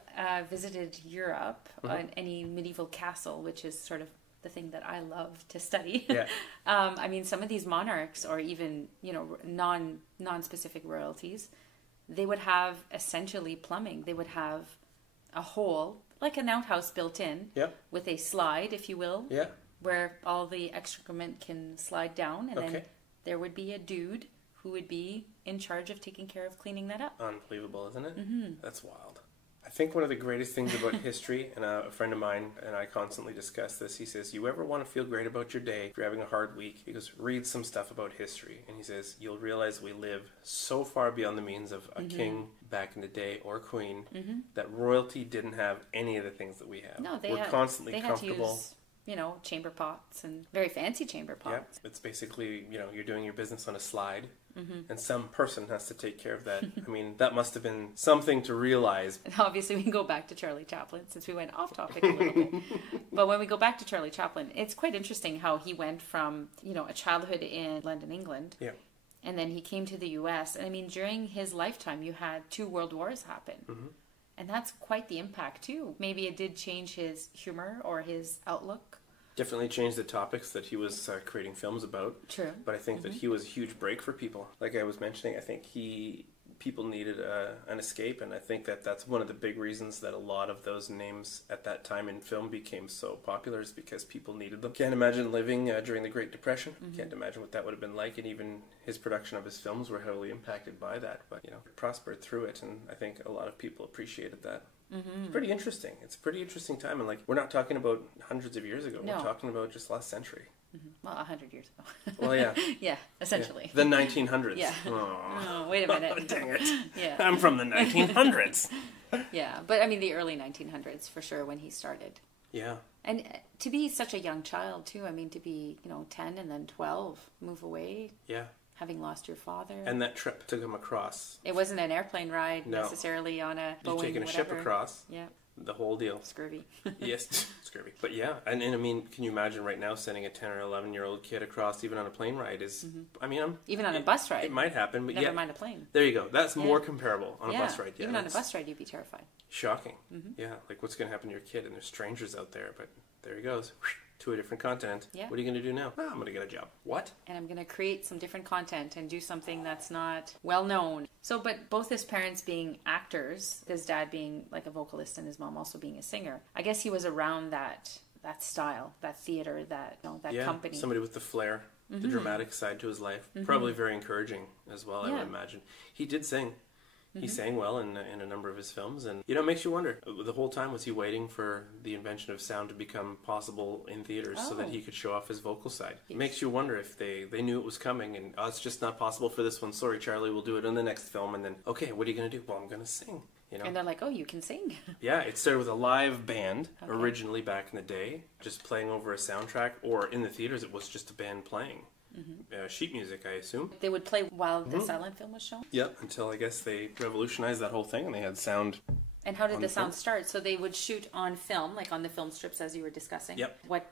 visited Europe, any medieval castle, which is sort of the thing that I love to study. Yeah. I mean, some of these monarchs, or even non-specific royalties, they would have essentially plumbing. They would have a hole, like an outhouse built in, with a slide, if you will, where all the excrement can slide down, and then there would be a dude who would be in charge of taking care of cleaning that up. Unbelievable, isn't it? Mm-hmm. That's wild. I think one of the greatest things about history, and a friend of mine and I constantly discuss this, he says, you ever want to feel great about your day, if you're having a hard week, he goes, read some stuff about history. And he says, you'll realize we live so far beyond the means of a king back in the day or a queen, that royalty didn't have any of the things that we have. No, We're constantly comfortable. Had to use, chamber pots and very fancy chamber pots. Yeah, it's basically, you're doing your business on a slide. And some person has to take care of that. I mean, that must have been something to realize. And obviously, we can go back to Charlie Chaplin, since we went off topic a little bit. But when we go back to Charlie Chaplin, it's quite interesting how he went from, a childhood in London, England. Yeah. And then he came to the U.S. And I mean, during his lifetime, you had 2 world wars happen. Mm-hmm. And that's quite the impact, too. Maybe it did change his humor or his outlook. Definitely changed the topics that he was creating films about. True. But I think that he was a huge break for people. Like I was mentioning, I think people needed an escape, and I think that's one of the big reasons that a lot of those names at that time in film became so popular, is because people needed them. Can't imagine living during the Great Depression. Can't imagine what that would have been like, and even his production of his films were heavily impacted by that. But, prospered through it, and I think a lot of people appreciated that. It's pretty interesting. It's a pretty interesting time, and we're not talking about hundreds of years ago. No. We're talking about just last century. Well, 100 years ago. Well, yeah. Yeah, essentially. Yeah. The 1900s. Yeah. Oh, wait a minute. Dang it. Yeah. I'm from the 1900s. Yeah, but I mean the early 1900s for sure, when he started. Yeah. And to be such a young child too. I mean, to be 10 and then 12, move away. Yeah. Having lost your father. And that trip took him across. It wasn't an airplane ride necessarily on a Boeing, You've taken a ship across. Yeah. The whole deal. Scurvy. Yes, scurvy. But yeah, and I mean, can you imagine right now sending a 10 or 11-year-old kid across, even on a plane ride, is, I mean, even on a bus ride. It might happen, but never mind a plane. There you go. That's more comparable on a bus ride. Yeah, even on a bus ride, you'd be terrified. Shocking. Yeah, what's going to happen to your kid? And there's strangers out there, but there he goes. To a different continent. Yeah. What are you going to do now? I'm going to get a job. What? And I'm going to create some different content and do something that's not well known. So, but both his parents being actors, his dad being like a vocalist and his mom also being a singer, I guess he was around that style, that theater, that company. Somebody with the flair, the dramatic side to his life. Probably very encouraging as well, I would imagine. He did sing. He sang well in a number of his films, and it makes you wonder, the whole time was he waiting for the invention of sound to become possible in theaters so that he could show off his vocal side. It makes you wonder if they knew it was coming, and it's just not possible for this one. Sorry, Charlie, we'll do it in the next film, and then, okay, what are you going to do? Well, I'm going to sing. And they're like, oh, you can sing. Yeah, it started with a live band originally back in the day, just playing over a soundtrack, or in the theaters it was just a band playing. Sheet music, I assume. They would play while the silent film was shown? Yep, until I guess they revolutionized that whole thing and they had sound And how did On the the sound film? start? So they would shoot on film, like on the film strips as you were discussing. Yep. What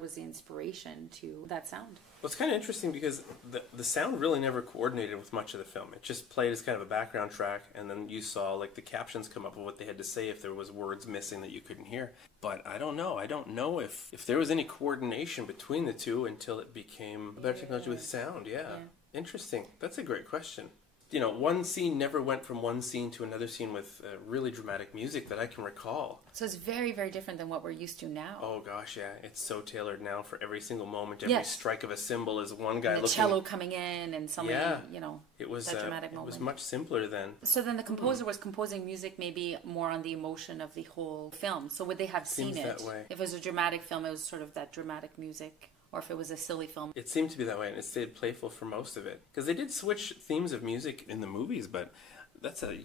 was the inspiration to that sound? Well, it's kind of interesting because the sound really never coordinated with much of the film. It just played as kind of a background track, and then you saw like the captions come up with what they had to say if there was words missing that you couldn't hear. But I don't know. I don't know if there was any coordination between the two until it became a better technology with sound. Yeah. Interesting. That's a great question. You know, one scene never went from one scene to another scene with really dramatic music that I can recall. So it's very, very different than what we're used to now. Oh gosh, yeah. It's so tailored now for every single moment. Every strike of a cymbal is one guy and the looking. cello coming in and somebody, you know, it was that dramatic moment. It was much simpler then. So then the composer was composing music maybe more on the emotion of the whole film. So would they have seen Seems it? that way. If it was a dramatic film, it was sort of that dramatic music. Or if it was a silly film. It seemed to be that way, and it stayed playful for most of it. Because they did switch themes of music in the movies, but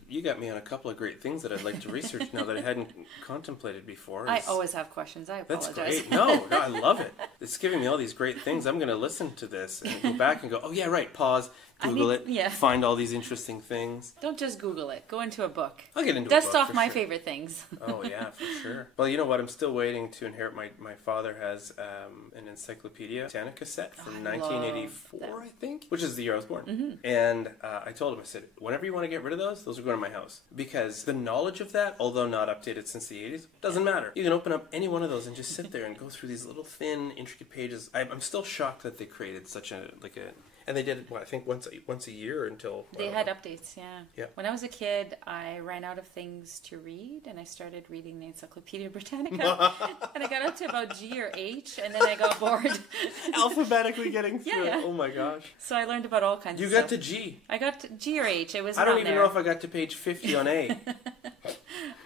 you got me on a couple of great things that I'd like to research now that I hadn't contemplated before. I always have questions. I apologize. That's great. No, I love it. It's giving me all these great things. I'm going to listen to this and go back and go, oh yeah, right, pause, Google it, find all these interesting things. Don't just Google it. Go into a book. I'll get into Dust a book. off for my sure. favorite things. Oh yeah, for sure. Well, you know what? I'm still waiting to inherit. My father has an Encyclopedia Britannica set from 1984, I think, which is the year I was born. Mm-hmm. And I told him, I said, whenever you want to get rid of those are going to my house. Because the knowledge of that, although not updated since the 80s, doesn't matter. You can open up any one of those and just sit there and go through these little thin, intricate pages. I'm still shocked that they created such a and they did it, I think once a year until... They had updates, Yeah. When I was a kid, I ran out of things to read, and I started reading the Encyclopedia Britannica. And I got up to about G or H, and then I got bored. Alphabetically getting through Yeah. it. Oh my gosh. So I learned about all kinds You of got stuff. to G. I got to G or H. It was I don't around even there. know if I got to page 50 on A.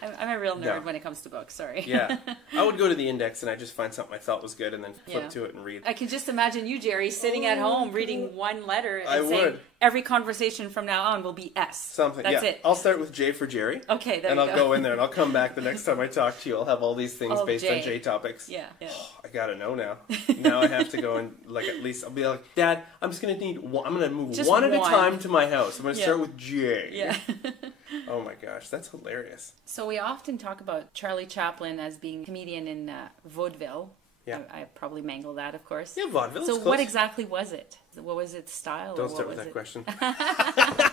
I'm a real nerd No. when it comes to books, sorry. Yeah. I would go to the index and I'd just find something I thought was good and then flip Yeah. to it and read. I can just imagine you, Jerry, sitting at home reading one letter and I saying, would. every conversation from now on will be S. Something. That's yeah. it. I'll start with J for Jerry. Okay, there and you I'll go. go in there and I'll come back the next time I talk to you. I'll have all these things All based J. on J topics. Yeah. I gotta know now. Now I have to go and at least I'll be like, Dad, I'm just gonna need one. I'm gonna move Just one at a one. time to my house. I'm gonna start with J. Yeah. Oh my gosh, that's hilarious. So we often talk about Charlie Chaplin as being a comedian in vaudeville. Yeah. I probably mangle that, of course. Yeah, vaudeville. So it's what close. exactly was it? What was its style? Don't or start what with was that it? question.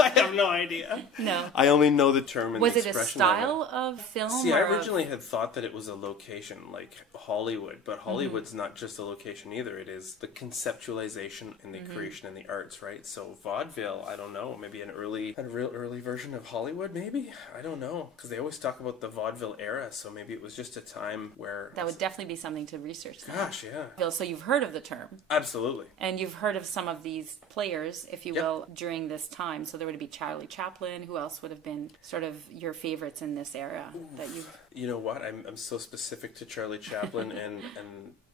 I have no idea. No. I only know the term and Was the it a expression style of film? See, I or originally had thought that it was a location, like Hollywood, but Hollywood's not just a location either. It is the conceptualization and the creation and the arts, right? So vaudeville, I don't know, maybe a real early version of Hollywood, maybe? I don't know, because they always talk about the vaudeville era, so maybe it was just a time where... That would definitely be something to research. Gosh, yeah. So you've heard of the term. Absolutely. And you've heard of some of these players, if you will, during this time. So there would be Charlie Chaplin. Who else would have been sort of your favorites in this era that you? You know what? I'm so specific to Charlie Chaplin, and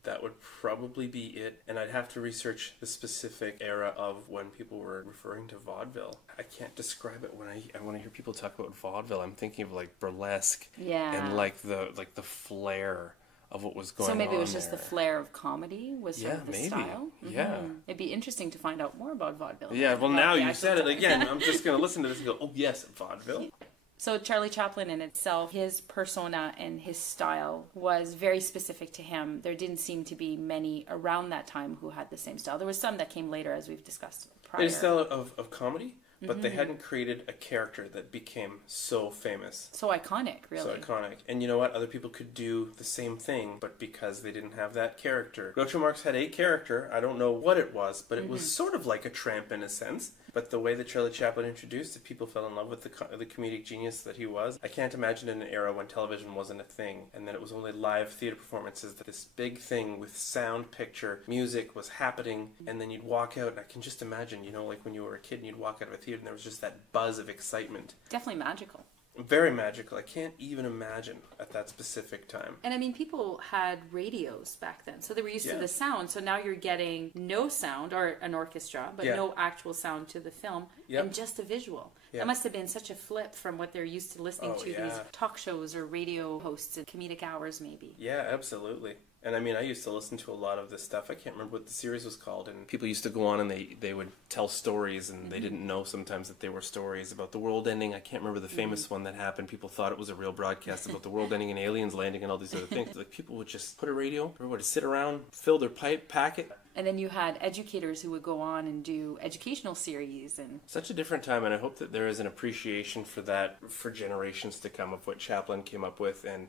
that would probably be it. And I'd have to research the specific era of when people were referring to vaudeville. I can't describe it when I hear people talk about vaudeville. I'm thinking of like burlesque, and like the flair of what was going on. So maybe it was there. just the flair of comedy was sort of the maybe. style. Yeah. It'd be interesting to find out more about vaudeville. Yeah, well About now the you actual said it time. again. I'm just going to listen to this and go, oh yes, vaudeville. So Charlie Chaplin in itself, his persona and his style was very specific to him. There didn't seem to be many around that time who had the same style. There was some that came later, as we've discussed prior. They had a style of comedy, but they hadn't created a character that became so famous. So iconic, really. So iconic. And you know what? Other people could do the same thing, but because they didn't have that character. Groucho Marx had a character. I don't know what it was, but it was sort of like a tramp in a sense. But the way that Charlie Chaplin introduced it, people fell in love with the comedic genius that he was. I can't imagine in an era when television wasn't a thing, and then it was only live theater performances, that this big thing with sound, picture, music was happening, and then you'd walk out, and I can just imagine, you know, like when you were a kid and you'd walk out of a theater and there was just that buzz of excitement. Definitely magical. Very magical. I can't even imagine at that specific time. And I mean, people had radios back then, so they were used to the sound. So now you're getting no sound, or an orchestra, but no actual sound to the film, and just a visual. That must have been such a flip from what they're used to listening to, these talk shows or radio hosts and comedic hours maybe. Yeah, absolutely. And I mean, I used to listen to a lot of this stuff. I can't remember what the series was called. And people used to go on and they would tell stories, and they didn't know sometimes that they were stories about the world ending. I can't remember the famous one that happened. People thought it was a real broadcast about the world ending and aliens landing and all these other things. Like, people would just put a radio, everybody would sit around, fill their pipe, pack it. And then you had educators who would go on and do educational series. And such a different time, and I hope that there is an appreciation for that for generations to come of what Chaplin came up with. And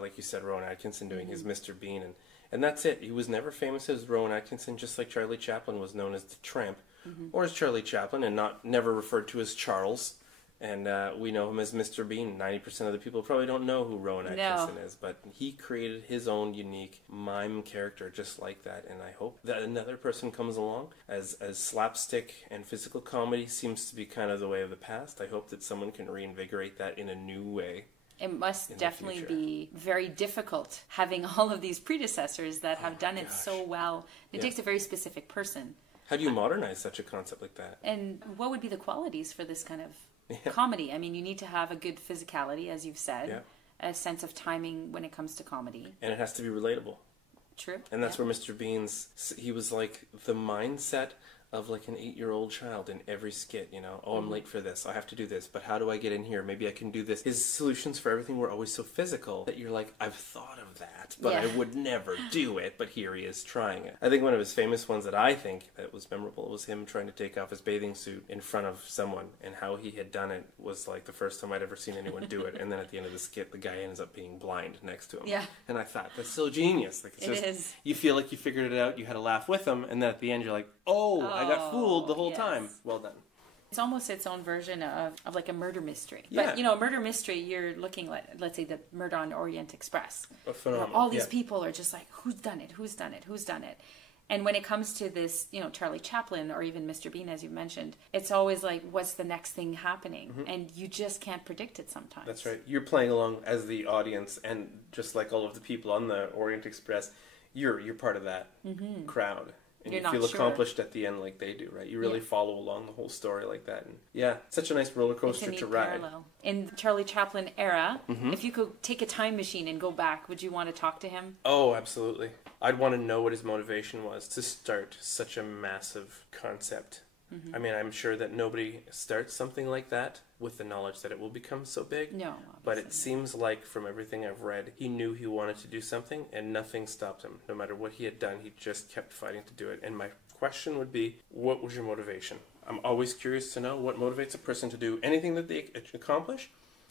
like you said, Rowan Atkinson doing his Mr. Bean. And that's it. He was never famous as Rowan Atkinson, just like Charlie Chaplin was known as the Tramp, or as Charlie Chaplin, and never referred to as Charles. And we know him as Mr. Bean. 90% of the people probably don't know who Rowan Atkinson is, but he created his own unique mime character just like that. And I hope that another person comes along. As slapstick and physical comedy seems to be kind of the way of the past, I hope that someone can reinvigorate that in a new way. It must definitely be very difficult having all of these predecessors that have done it so well. It takes a very specific person. How do you modernize such a concept like that? And what would be the qualities for this kind of comedy? I mean, you need to have a good physicality, as you've said, a sense of timing when it comes to comedy. And it has to be relatable. True. And that's where Mr. Bean's, he was like the mindset of like an 8-year-old child in every skit, you know. Oh, I'm late for this. I have to do this. But how do I get in here? Maybe I can do this. His solutions for everything were always so physical that you're like, I've thought of that, but I would never do it. But here he is trying it. I think one of his famous ones that I think that was memorable was him trying to take off his bathing suit in front of someone, and how he had done it was like the first time I'd ever seen anyone do it. And then at the end of the skit, the guy ends up being blind next to him. Yeah. And I thought, that's so genius. Like, it is. You feel like you figured it out. You had a laugh with him, and then at the end, you're like, oh, I got fooled the whole time. Well done. It's almost its own version of like a murder mystery. Yeah. But, you know, a murder mystery, you're looking at, let's say, the Murder on Orient Express. Phenomenal. All these people are just like, who's done it? Who's done it? Who's done it? And when it comes to this, you know, Charlie Chaplin or even Mr. Bean, as you mentioned, it's always like, what's the next thing happening? And you just can't predict it sometimes. That's right. You're playing along as the audience, and just like all of the people on the Orient Express, you're part of that crowd. And you feel accomplished at the end like they do, right? You really follow along the whole story like that. And such a nice roller coaster to ride. Parallel. In the Charlie Chaplin era, if you could take a time machine and go back, would you want to talk to him? Oh, absolutely. I'd want to know what his motivation was to start such a massive concept. I mean, I'm sure that nobody starts something like that with the knowledge that it will become so big. No, but it seems like from everything I've read, he knew he wanted to do something, and nothing stopped him. No matter what he had done, he just kept fighting to do it. And my question would be, what was your motivation? I'm always curious to know what motivates a person to do anything that they accomplish.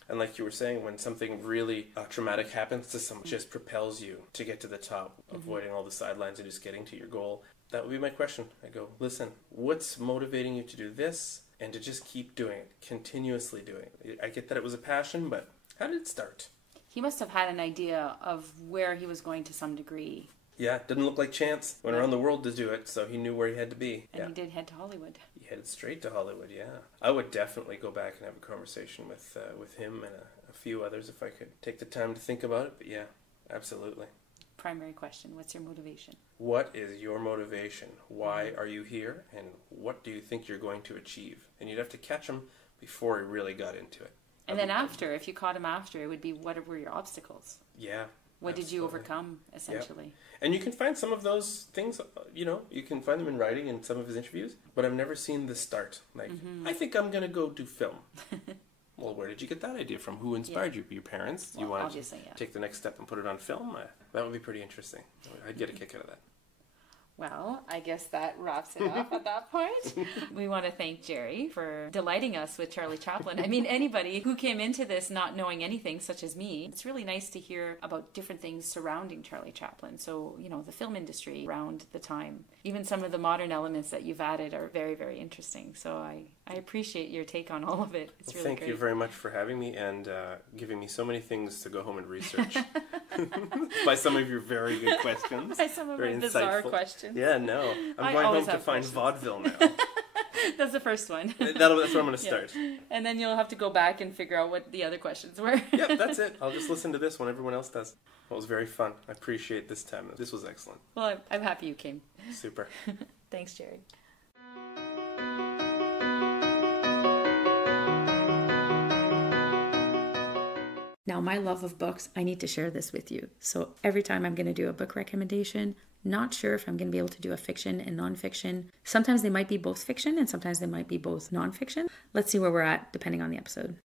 And like you were saying, when something really traumatic happens to someone, it just propels you to get to the top, avoiding all the sidelines and just getting to your goal. That would be my question. I go, listen, what's motivating you to do this and to just keep doing it, continuously doing it? I get that it was a passion, but how did it start? He must have had an idea of where he was going to some degree. Yeah, didn't look like chance. Went around the world to do it, so he knew where he had to be. And he did head to Hollywood. He headed straight to Hollywood, yeah. I would definitely go back and have a conversation with him and a few others if I could take the time to think about it. But yeah, absolutely. Primary question, what's your motivation? What is your motivation? Why are you here? And what do you think you're going to achieve? And you'd have to catch him before he really got into it. And then after, if you caught him after, it would be, what were your obstacles? Yeah. What did you overcome, essentially? Yep. And you can find some of those things, you know, you can find them in writing in some of his interviews, but I've never seen the start. Like, I think I'm going to go do film. Well, where did you get that idea from? Who inspired you? Your parents? Well, you want to take the next step and put it on film? That would be pretty interesting. I'd get a kick out of that. Well, I guess that wraps it up at that point. We want to thank Jerry for delighting us with Charlie Chaplin. I mean, anybody who came into this not knowing anything, such as me, it's really nice to hear about different things surrounding Charlie Chaplin. So, you know, the film industry around the time. Even some of the modern elements that you've added are very, very interesting. So I appreciate your take on all of it. It's really great. Thank you very much for having me and giving me so many things to go home and research. By some of your very good questions. By some of my bizarre questions. Yeah, no. I'm going home to find vaudeville now. That's the first one. That's where I'm going to start. And then you'll have to go back and figure out what the other questions were. Yep, that's it. I'll just listen to this when everyone else does. It was very fun. I appreciate this time. This was excellent. Well, I'm happy you came. Super. Thanks, Jerry. Now, my love of books, I need to share this with you. So every time I'm going to do a book recommendation, not sure if I'm going to be able to do a fiction and nonfiction. Sometimes they might be both fiction and sometimes they might be both nonfiction. Let's see where we're at depending on the episode.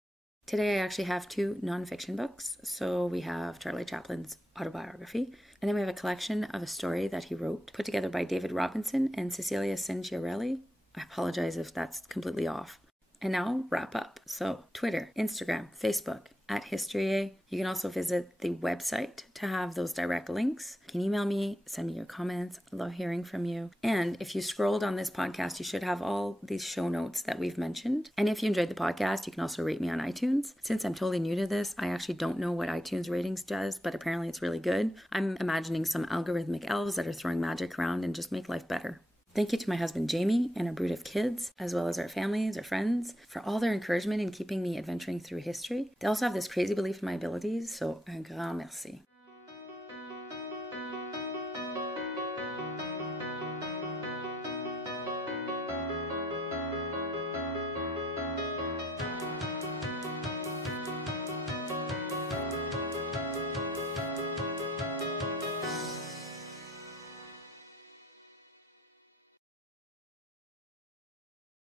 Today I actually have 2 nonfiction books. So we have Charlie Chaplin's Autobiography, and then we have a collection of a story that he wrote, put together by David Robinson and Cecilia Cenciarelli. I apologize if that's completely off. And now wrap up. So Twitter, Instagram, Facebook, @History. You can also visit the website to have those direct links. You can email me, send me your comments. I love hearing from you. And if you scrolled on this podcast, you should have all these show notes that we've mentioned. And if you enjoyed the podcast, you can also rate me on iTunes. Since I'm totally new to this, I actually don't know what iTunes ratings does, but apparently it's really good. I'm imagining some algorithmic elves that are throwing magic around and just make life better. Thank you to my husband Jamie and our brood of kids, as well as our families, our friends, for all their encouragement in keeping me adventuring through history. They also have this crazy belief in my abilities, so un grand merci.